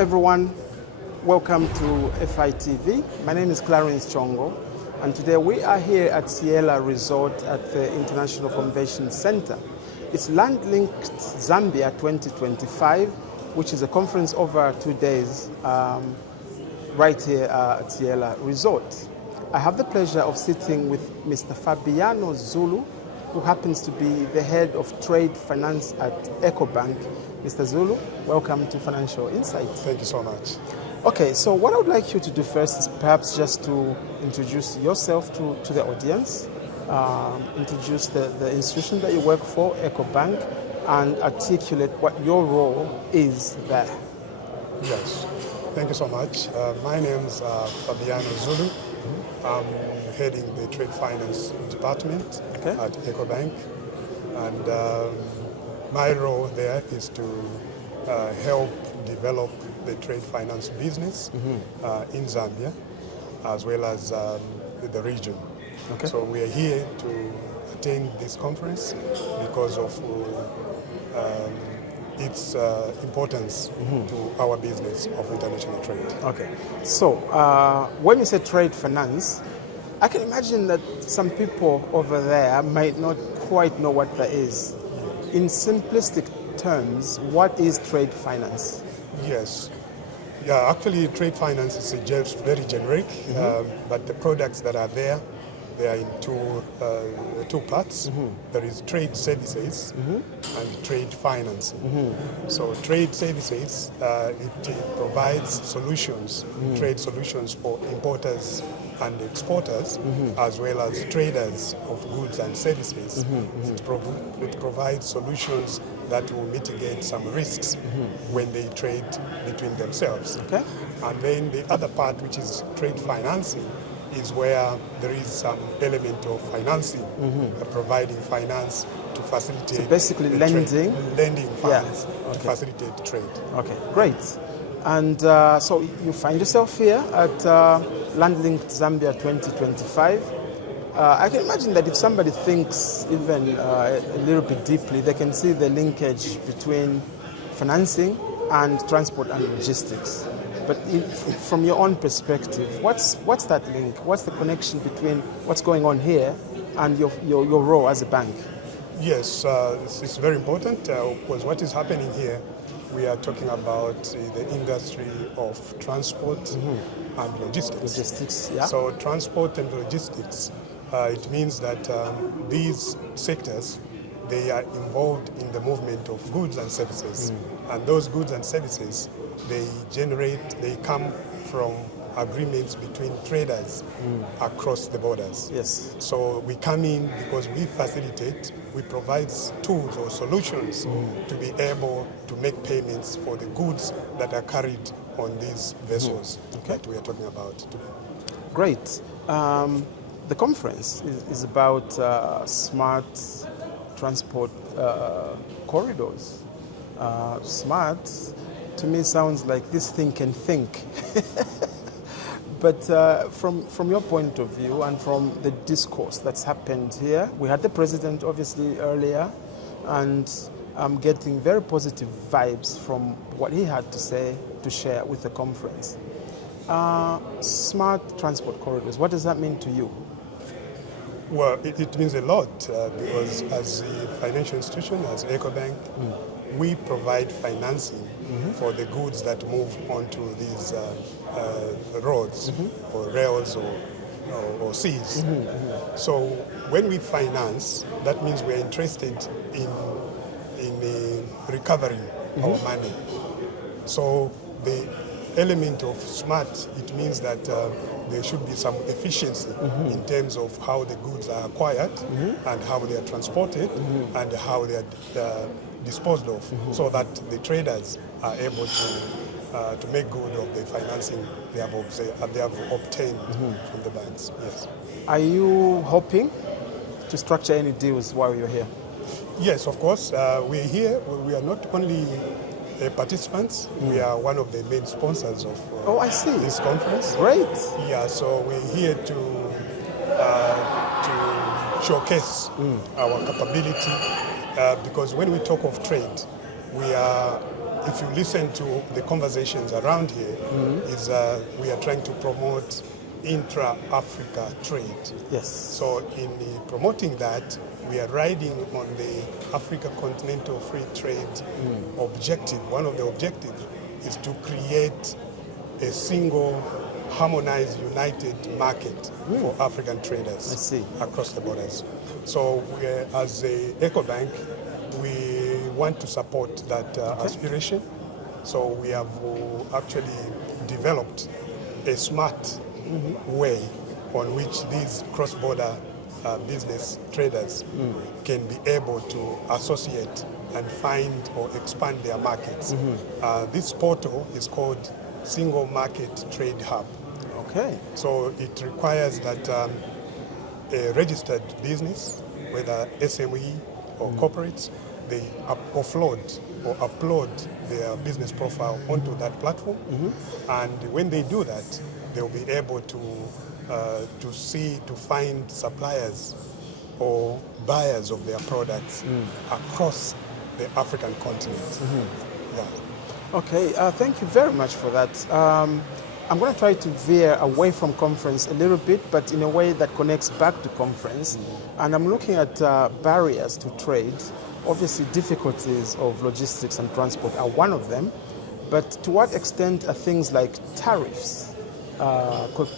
everyone, welcome to FITV. My name is Clarence Chongo, and today we are here at Ciêla Resort at the International Convention Center. It's Land-Linked Zambia 2025, which is a conference over 2 days right here at Ciêla Resort. I have the pleasure of sitting with Mr. Fabiano Zulu, who happens to be the head of trade finance at Ecobank. Mr. Zulu, welcome to Financial Insights. Thank you so much. Okay, so what I would like you to do first is perhaps just to introduce yourself to the audience, introduce the institution that you work for, Ecobank, and articulate what your role is there. Yes, thank you so much. My name is Fabiano Zulu. I'm heading the Trade Finance Department at Ecobank, and my role there is to help develop the trade finance business in Zambia, as well as the region. Okay. So we are here to attend this conference because of its importance to our business of international trade. Okay. So when you say trade finance, I can imagine that some people over there might not quite know what that is. In simplistic terms, what is trade finance? Yes. Yeah, actually trade finance is just very generic, but the products that are there, they are in two parts. There is trade services and trade financing. So trade services, it provides solutions, trade solutions for importers and exporters, as well as traders of goods and services. It provides solutions that will mitigate some risks when they trade between themselves. Okay. And then the other part, which is trade financing, is where there is some element of financing, providing finance to facilitate. So basically lending? Lending finance to facilitate trade. Okay, great. And so you find yourself here at Land-Linked Zambia 2025. I can imagine that if somebody thinks even a little bit deeply, they can see the linkage between financing and transport and logistics. But from your own perspective, what's that link? What's the connection between what's going on here and your role as a bank? Yes, it's very important because what is happening here, we are talking about the industry of transport and logistics. Logistics, yeah. So transport and logistics, it means that these sectors, they are involved in the movement of goods and services. And those goods and services, they come from agreements between traders across the borders. Yes. So we come in because we facilitate, we provide tools or solutions to be able to make payments for the goods that are carried on these vessels that we are talking about today. Great. The conference is about smart transport corridors. Smart, to me, sounds like this thing can think. But from your point of view and from the discourse that's happened here, we had the president obviously earlier, and I'm getting very positive vibes from what he had to say to share with the conference. Smart transport corridors, what does that mean to you? Well, it means a lot because as a financial institution, as Ecobank, we provide financing for the goods that move onto these roads or rails or seas. So when we finance, that means we're interested in recovering our money. So the element of smart, it means that there should be some efficiency in terms of how the goods are acquired and how they are transported and how they are disposed of, so that the traders are able to make good of the financing they have obtained from the banks. Yes. Are you hoping to structure any deals while you're here? Yes, of course. We're here. We are not only participants, we are one of the main sponsors of this conference. Great. Yeah, so we're here to showcase our capability because when we talk of trade, we are if you listen to the conversations around here, is we are trying to promote intra-Africa trade. Yes. So in promoting that, we are riding on the Africa Continental Free Trade objective. One of the objectives is to create a single, harmonized, united market for African traders across the borders. So we, as a Ecobank, we want to support that aspiration. So we have actually developed a smart way on which these cross-border business traders can be able to associate and find or expand their markets. This portal is called Single Market Trade Hub. Okay. So it requires that a registered business, whether SME or corporates, they offload or upload their business profile onto that platform. And when they do that, they'll be able to find suppliers or buyers of their products across the African continent. Yeah. Okay, thank you very much for that. I'm going to try to veer away from conference a little bit, but in a way that connects back to conference. And I'm looking at barriers to trade. Obviously, difficulties of logistics and transport are one of them. But to what extent are things like tariffs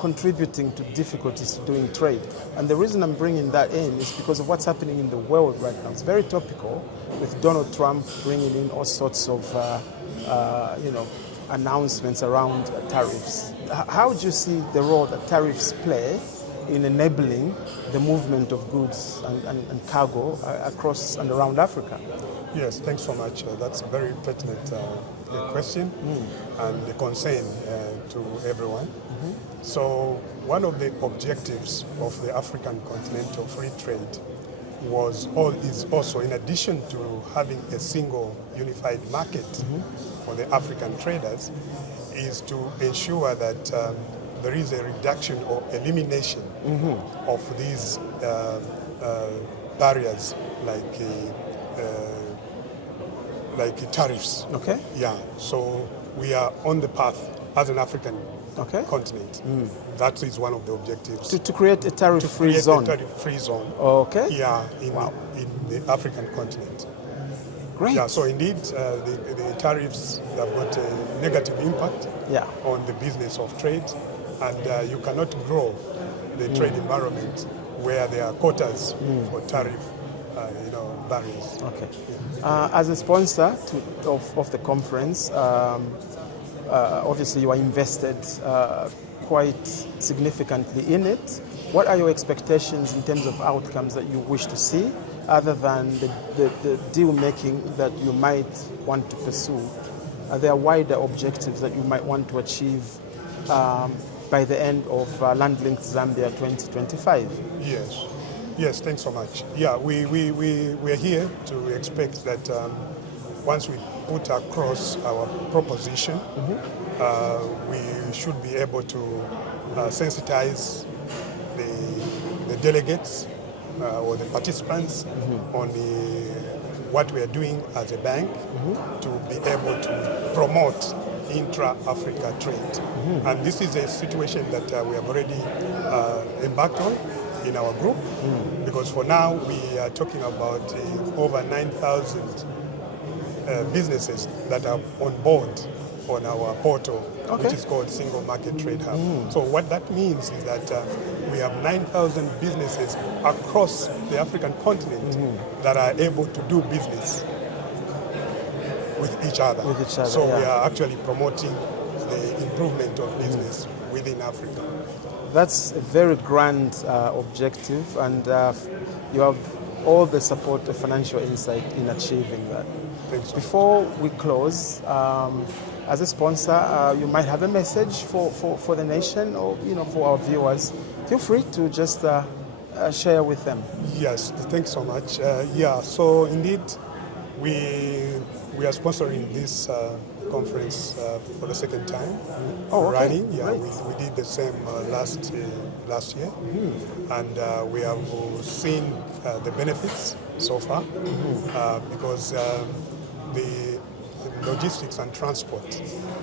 contributing to difficulties to doing trade? And the reason I'm bringing that in is because of what's happening in the world right now. It's very topical, with Donald Trump bringing in all sorts of announcements around tariffs. How do you see the role that tariffs play in enabling the movement of goods and cargo across and around Africa? Yes, thanks so much. That's a very pertinent question and a concern to everyone. So one of the objectives of the African Continental Free Trade is also, in addition to having a single unified market for the African traders, is to ensure that there is a reduction or elimination of these barriers like tariffs. Okay. Yeah. So we are on the path as an African continent. That is one of the objectives. To create a tariff-free zone. A tariff-free zone. Okay. Yeah, in the African continent. Great. Yeah, so indeed, the tariffs have got a negative impact on the business of trade, and you cannot grow the trade environment where there are quotas for tariff barriers. Okay. As a sponsor of the conference, obviously you are invested quite significantly in it. What are your expectations in terms of outcomes that you wish to see, other than the deal making that you might want to pursue? Are there wider objectives that you might want to achieve by the end of Land-Linked Zambia 2025? Yes, thanks so much. Yeah, we're here to expect that once we put across our proposition, we should be able to sensitize the delegates or the participants on what we are doing as a bank to be able to promote intra-Africa trade. And this is a situation that we have already embarked on in our group, because for now we are talking about over 9,000 businesses that are on board on our portal, which is called Single Market Trade Hub. So what that means is that we have 9,000 businesses across the African continent that are able to do business with each other. So we are actually promoting the improvement of business within Africa. That's a very grand objective, and you have all the support of Financial Insight in achieving that. Before we close, as a sponsor, you might have a message for the nation, or for our viewers. Feel free to just share with them. Yes, thanks so much. So indeed, we are sponsoring this conference for the second time running. Yeah, we did the same last year, and we have seen the benefits so far, because the logistics and transport,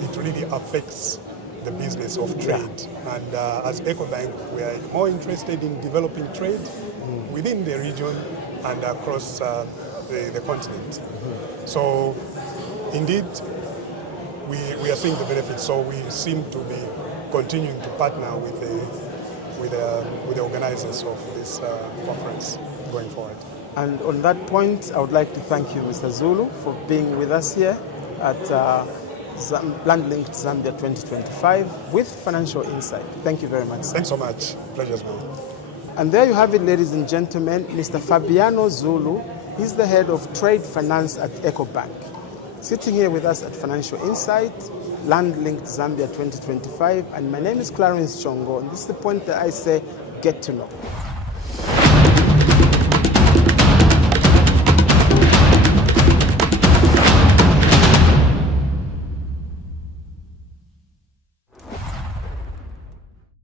it really affects the business of trade. And as Ecobank, we are more interested in developing trade within the region and across the continent. So indeed, we are seeing the benefits, so we seem to be continuing to partner with the organizers of this conference going forward. And on that point, I would like to thank you, Mr. Zulu, for being with us here at Land-Linked Zambia 2025 with Financial Insight. Thank you very much, sir. Thanks so much. Pleasure's mine. And there you have it, ladies and gentlemen, Mr. Fabiano Zulu. He's the head of trade finance at Ecobank. Sitting here with us at Financial Insight, Land-Linked Zambia 2025, and my name is Clarence Chongo, and this is the point that I say, get to know.